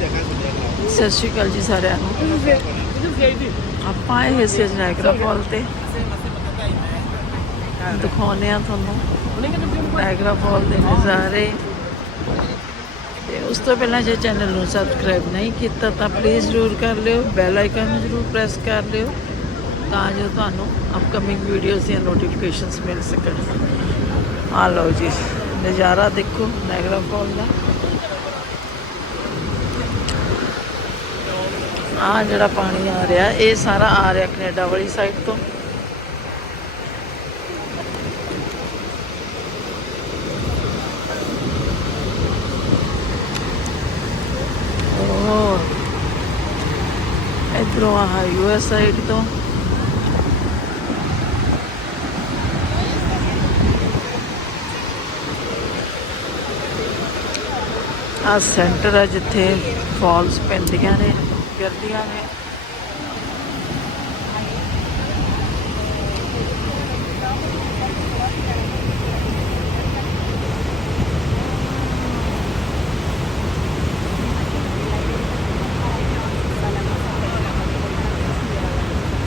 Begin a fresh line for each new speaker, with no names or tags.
ਸਤਿ ਸ਼੍ਰੀ ਅਕਾਲ ਜੀ ਸਾਰਿਆਂ ਨੂੰ। ਆਪਾਂ ਇਹ ਹੋਏ ਸੀ ਅੱਜ ਫਾਲ ਤੇ। ਦਿਖਾਉਂਦੇ ਆ ਤੁਹਾਨੂੰ। ਨਾਇਗਰਾ ਫਾਲ ਦੇ ਨਜ਼ਾਰੇ। ਤੇ ਉਸ ਤੋਂ ਪਹਿਲਾਂ ਜੇ ਚੈਨਲ ਨੂੰ ਸਬਸਕ੍ਰਾਈਬ ਨਹੀਂ ਕੀਤਾ ਤਾਂ ਪਲੀਜ਼ ਜ਼ਰੂਰ ਕਰ ਲਿਓ। ਬੈਲ ਆਈਕਨ ਨੂੰ ਜ਼ਰੂਰ ਪ੍ਰੈਸ ਕਰ ਲਿਓ ਤਾਂ ਜੋ ਤੁਹਾਨੂੰ ਅਪਕਮਿੰਗ ਵੀਡੀਓਜ਼ ਦੀਆਂ ਨੋਟੀਫਿਕੇਸ਼ਨਸ ਮਿਲ ਸਕਣ। ਆ ਲਓ ਜੀ, ਨਜ਼ਾਰਾ ਦੇਖੋ ਨਾਇਗਰਾ ਫਾਲ ਦਾ। ਆ ਜਿਹੜਾ ਪਾਣੀ ਆ ਰਿਹਾ, ਇਹ ਸਾਰਾ ਆ ਰਿਹਾ ਕੈਨੇਡਾ ਵਾਲੀ ਸਾਈਡ ਤੋਂ। ਉਹ ਇਧਰੋਂ ਆ ਯੂਐਸ ਸਾਈਡ ਤੋਂ। ਆ ਸੈਂਟਰ ਆ ਜਿੱਥੇ ਫਾਲਸ ਪੈਂਦੀਆਂ ਨੇ। ਫਿਰਦੀਆਂ ਨੇ।